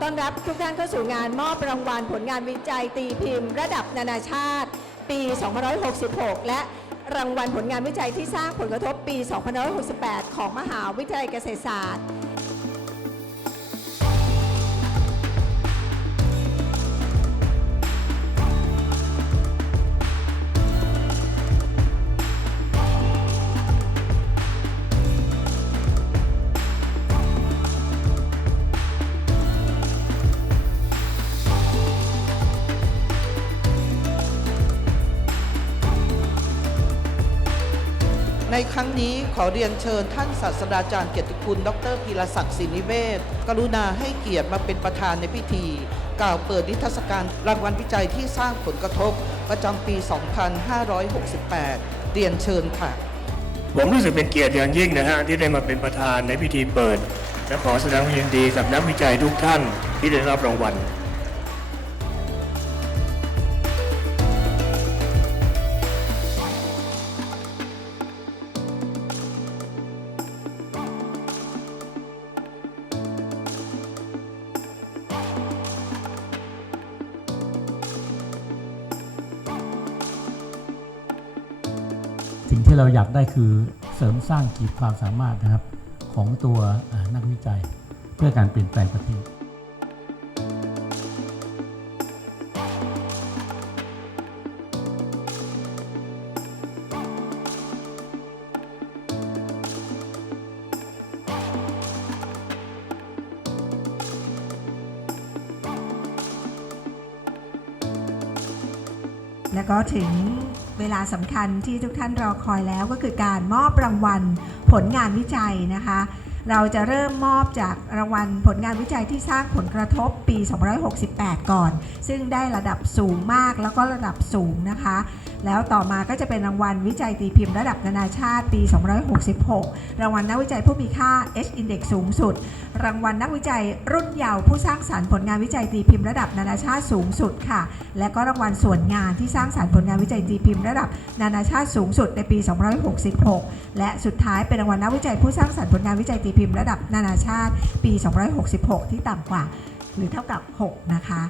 ต้อนรับทุกท่านเข้าสู่งานมอบรางวัลผลงานวิจัยตีพิมพ์ ระดับนานาชาติ ปี 2566 และรางวัลผลงานวิจัยที่สร้างผลกระทบปี 2568 ของมหาวิทยาลัยเกษตรศาสตร์ ในครั้งนี้ขอเรียนเชิญท่านศาสตราจารย์เกียรติคุณ ดรพีรศักดิ์ศินิเวศ กรุณาให้เกียรติมาเป็นประธานในพิธี กล่าวเปิดนิทรรศการรางวัลวิจัยที่สร้างผลกระทบ ประจำปี 2568 เรียนเชิญค่ะ ผมรู้สึกเป็นเกียรติอย่างยิ่งนะฮะที่ได้มาเป็นประธานในพิธีเปิด และขอแสดงความยินดีกับนักวิจัยทุกท่านที่ได้รับรางวัล สิ่งที่เราอยากได้คือเสริมสร้างขีดความสามารถนะครับของตัวนักวิจัยเพื่อการเปลี่ยนแปลงประเทศแล้วก็ถึง เวลาสำคัญที่ทุกท่านรอคอยแล้วก็คือการมอบรางวัลผลงานวิจัยนะคะ เราจะเริ่มมอบจากรางวัลผลงานวิจัยที่สร้างผลกระทบปี 268 ก่อน ซึ่งได้ระดับสูงมากแล้วก็ระดับสูงนะคะ แล้วต่อมาก็จะเป็นรางวัลวิจัยตีพิมพ์ระดับนานาชาติปี 266 รางวัลนักวิจัยผู้มีค่า H Index สูงสุด รางวัลนักวิจัยรุ่นเยาว์ผู้สร้างสารรค์ผลงานวิจัยตีพิมพ์ระดับนานาชาติสูงสุดค่ะ และก็รางวัลส่วนงานที่สร้างสารรค์ผลงานวิจัยตีพิมพ์ระดับนานาชาติสูงสุดในปี 266 และสุดท้ายเป็นรางวัลนักวิจัยผู้สร้างสารรค์ผลงานวิจัยตีพิมพ์ระดับนานาชาติปี2566 ที่ต่ำกว่า หรือเท่ากับ 6 นะคะ